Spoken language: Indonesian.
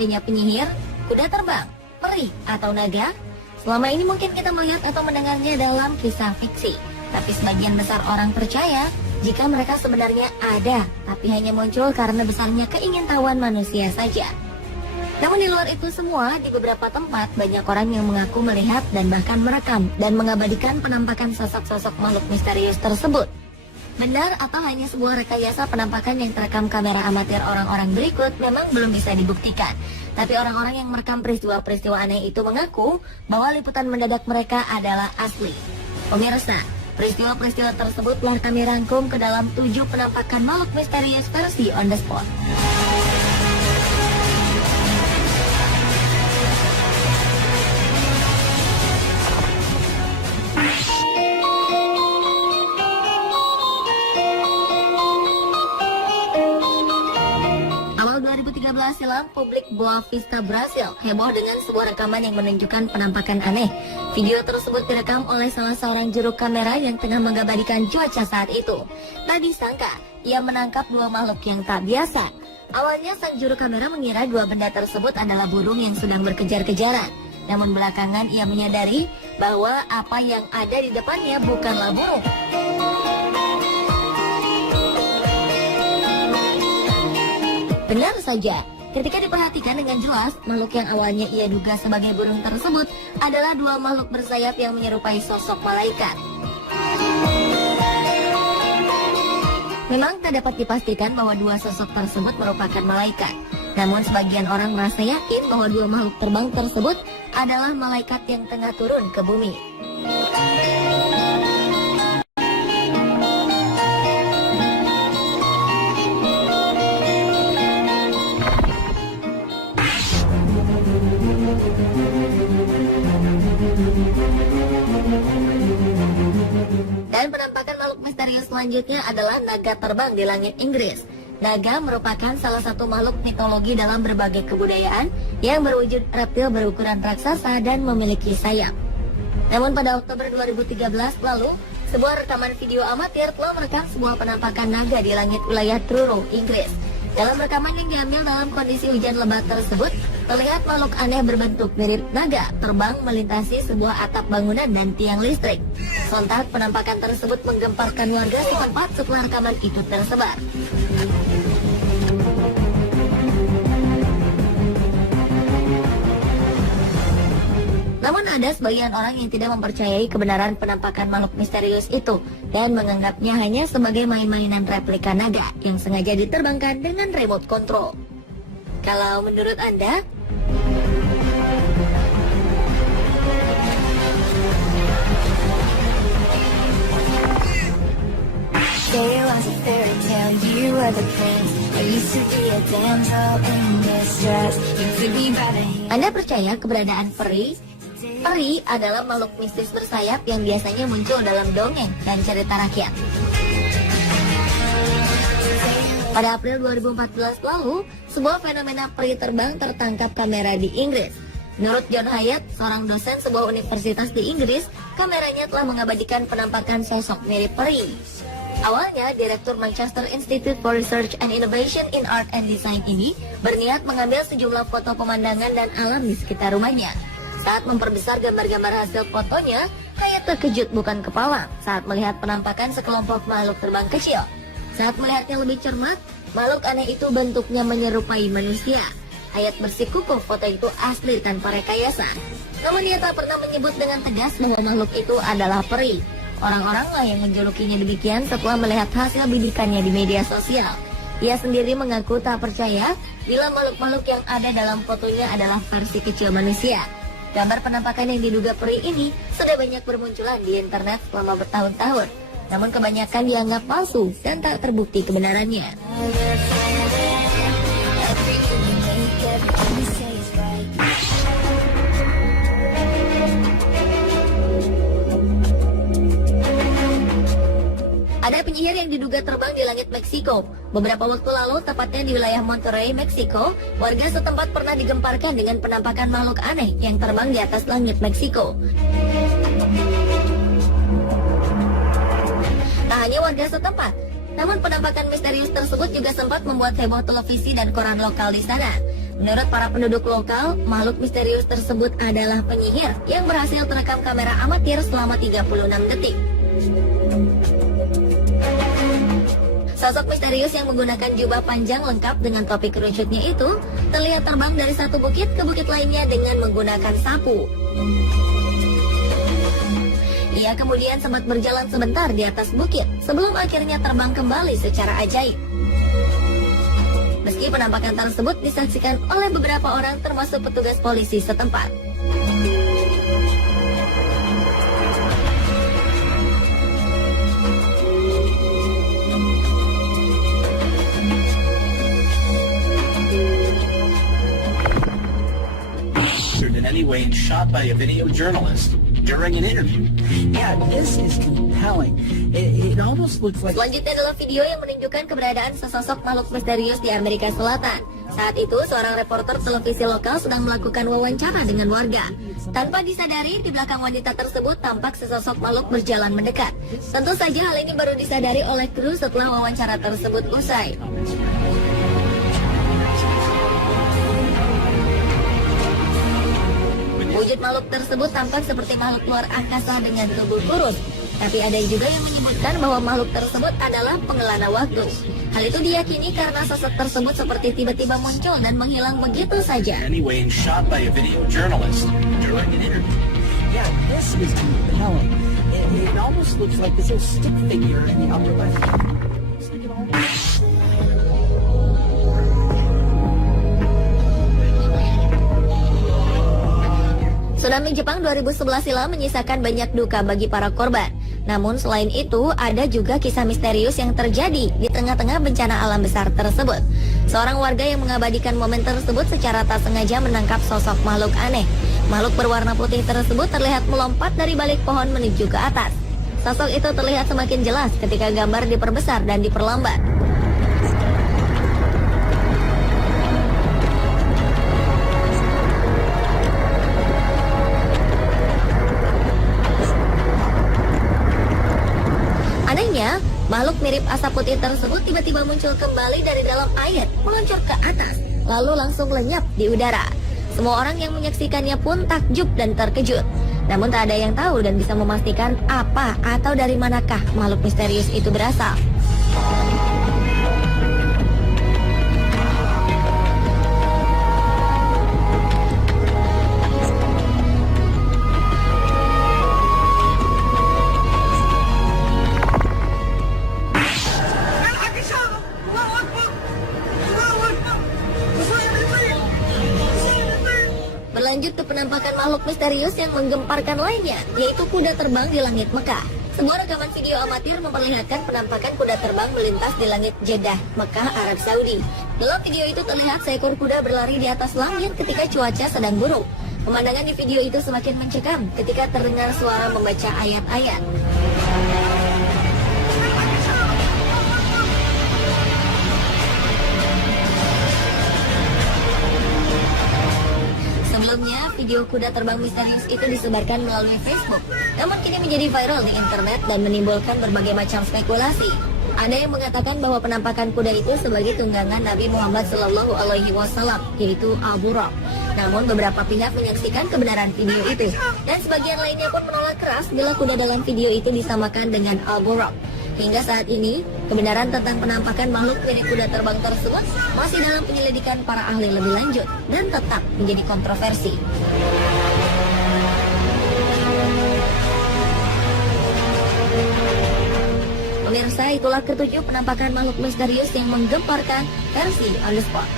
adanya penyihir, kuda terbang, peri, atau naga? Selama ini mungkin kita melihat atau mendengarnya dalam kisah fiksi. Tapi sebagian besar orang percaya jika mereka sebenarnya ada, tapi hanya muncul karena besarnya keingintahuan manusia saja. Namun di luar itu semua, di beberapa tempat banyak orang yang mengaku melihat dan bahkan merekam dan mengabadikan penampakan sosok-sosok makhluk misterius tersebut. Benar atau hanya sebuah rekayasa penampakan yang terekam kamera amatir orang-orang berikut memang belum bisa dibuktikan. Tapi orang-orang yang merekam peristiwa-peristiwa aneh itu mengaku bahwa liputan mendadak mereka adalah asli. Pemirsa, peristiwa-peristiwa tersebut telah kami rangkum ke dalam 7 penampakan makhluk misterius versi on the spot. Awal 2013 silam, publik Boa Vista, Brasil heboh dengan sebuah rekaman yang menunjukkan penampakan aneh. Video tersebut direkam oleh salah seorang juru kamera yang tengah mengabadikan cuaca saat itu. Tak disangka, ia menangkap 2 makhluk yang tak biasa. Awalnya sang juru kamera mengira 2 benda tersebut adalah burung yang sedang berkejar-kejaran. Namun belakangan ia menyadari bahwa apa yang ada di depannya bukanlah burung. Benar saja, ketika diperhatikan dengan jelas, makhluk yang awalnya ia duga sebagai burung tersebut adalah 2 makhluk bersayap yang menyerupai sosok malaikat. Memang tak dapat dipastikan bahwa 2 sosok tersebut merupakan malaikat. Namun sebagian orang merasa yakin bahwa 2 makhluk terbang tersebut adalah malaikat yang tengah turun ke bumi. Dan penampakan makhluk misterius selanjutnya adalah naga terbang di langit Inggris. Naga merupakan salah satu makhluk mitologi dalam berbagai kebudayaan yang berwujud reptil berukuran raksasa dan memiliki sayap. Namun pada Oktober 2013 lalu, sebuah rekaman video amatir telah merekam sebuah penampakan naga di langit wilayah Truro, Inggris. Dalam rekaman yang diambil dalam kondisi hujan lebat tersebut, terlihat makhluk aneh berbentuk mirip naga terbang melintasi sebuah atap bangunan dan tiang listrik. Sontak penampakan tersebut menggemparkan warga setempat setelah rekaman itu tersebar. Namun ada sebagian orang yang tidak mempercayai kebenaran penampakan makhluk misterius itu dan menganggapnya hanya sebagai main-mainan replika naga yang sengaja diterbangkan dengan remote control. Kalau menurut Anda? Anda percaya keberadaan peri? Peri adalah makhluk mistis bersayap yang biasanya muncul dalam dongeng dan cerita rakyat. Pada April 2014 lalu, sebuah fenomena peri terbang tertangkap kamera di Inggris. Menurut John Hyatt, seorang dosen sebuah universitas di Inggris, kameranya telah mengabadikan penampakan sosok mirip peri. Awalnya, Direktur Manchester Institute for Research and Innovation in Art and Design ini berniat mengambil sejumlah foto pemandangan dan alam di sekitar rumahnya. Saat memperbesar gambar-gambar hasil fotonya, Hyatt terkejut bukan kepala saat melihat penampakan sekelompok makhluk terbang kecil. Saat melihatnya lebih cermat, makhluk aneh itu bentuknya menyerupai manusia. Hyatt bersikukuh foto itu asli tanpa rekayasa. Namun dia tak pernah menyebut dengan tegas bahwa makhluk itu adalah peri. Orang-oranglah yang menjulukinya demikian setelah melihat hasil bidikannya di media sosial. Ia sendiri mengaku tak percaya bila makhluk-makhluk yang ada dalam fotonya adalah versi kecil manusia. Gambar penampakan yang diduga peri ini sudah banyak bermunculan di internet selama bertahun-tahun. Namun kebanyakan dianggap palsu dan tak terbukti kebenarannya. Ada penyihir yang diduga terbang di langit Meksiko. Beberapa waktu lalu, tepatnya di wilayah Monterrey, Meksiko, warga setempat pernah digemparkan dengan penampakan makhluk aneh yang terbang di atas langit Meksiko. Tak hanya warga setempat, namun penampakan misterius tersebut juga sempat membuat heboh televisi dan koran lokal di sana. Menurut para penduduk lokal, makhluk misterius tersebut adalah penyihir yang berhasil terekam kamera amatir selama 36 detik. Sosok misterius yang menggunakan jubah panjang lengkap dengan topi kerucutnya itu terlihat terbang dari satu bukit ke bukit lainnya dengan menggunakan sapu. Ia kemudian sempat berjalan sebentar di atas bukit sebelum akhirnya terbang kembali secara ajaib. Meski penampakan tersebut disaksikan oleh beberapa orang termasuk petugas polisi setempat. In any way shot by a video journalist during an interview. Yeah, this is compelling. It almost looks like... Selanjutnya adalah video yang menunjukkan keberadaan sesosok makhluk misterius di Amerika Selatan. Saat itu, seorang reporter televisi lokal sedang melakukan wawancara dengan warga. Tanpa disadari, di belakang wanita tersebut tampak sesosok makhluk berjalan mendekat. Tentu saja hal ini baru disadari oleh kru setelah wawancara tersebut usai. Wujud makhluk tersebut tampak seperti makhluk luar angkasa dengan tubuh kurus. Tapi ada juga yang menyebutkan bahwa makhluk tersebut adalah pengelana waktu. Hal itu diyakini karena sosok tersebut seperti tiba-tiba muncul dan menghilang begitu saja. Anyway, shot by a video journalist during an interview. Yeah, this is compelling. It almost looks like this little stick figure in the upper left. Looks like it almost... Tsunami Jepang 2011 silam menyisakan banyak duka bagi para korban. Namun selain itu, ada juga kisah misterius yang terjadi di tengah-tengah bencana alam besar tersebut. Seorang warga yang mengabadikan momen tersebut secara tak sengaja menangkap sosok makhluk aneh. Makhluk berwarna putih tersebut terlihat melompat dari balik pohon menuju ke atas. Sosok itu terlihat semakin jelas ketika gambar diperbesar dan diperlambat. Anehnya, makhluk mirip asap putih tersebut tiba-tiba muncul kembali dari dalam air, meluncur ke atas, lalu langsung lenyap di udara. Semua orang yang menyaksikannya pun takjub dan terkejut. Namun tak ada yang tahu dan bisa memastikan apa atau dari manakah makhluk misterius itu berasal. Berlanjut ke penampakan makhluk misterius yang menggemparkan lainnya, yaitu kuda terbang di langit Mekah. Sebuah rekaman video amatir memperlihatkan penampakan kuda terbang melintas di langit Jeddah, Mekah, Arab Saudi. Dalam video itu terlihat seekor kuda berlari di atas langit ketika cuaca sedang buruk. Pemandangan di video itu semakin mencekam ketika terdengar suara membaca ayat-ayat. Sebelumnya, video kuda terbang misterius itu disebarkan melalui Facebook, namun kini menjadi viral di internet dan menimbulkan berbagai macam spekulasi. Ada yang mengatakan bahwa penampakan kuda itu sebagai tunggangan Nabi Muhammad SAW, yaitu Al-Buraq. Namun beberapa pihak menyaksikan kebenaran video itu, dan sebagian lainnya pun menolak keras bila kuda dalam video itu disamakan dengan Al-Buraq. Hingga saat ini, kebenaran tentang penampakan makhluk mirip kuda terbang tersebut masih dalam penyelidikan para ahli lebih lanjut dan tetap menjadi kontroversi. Pemirsa, itulah ketujuh penampakan makhluk misterius yang menggemparkan versi On The Spot.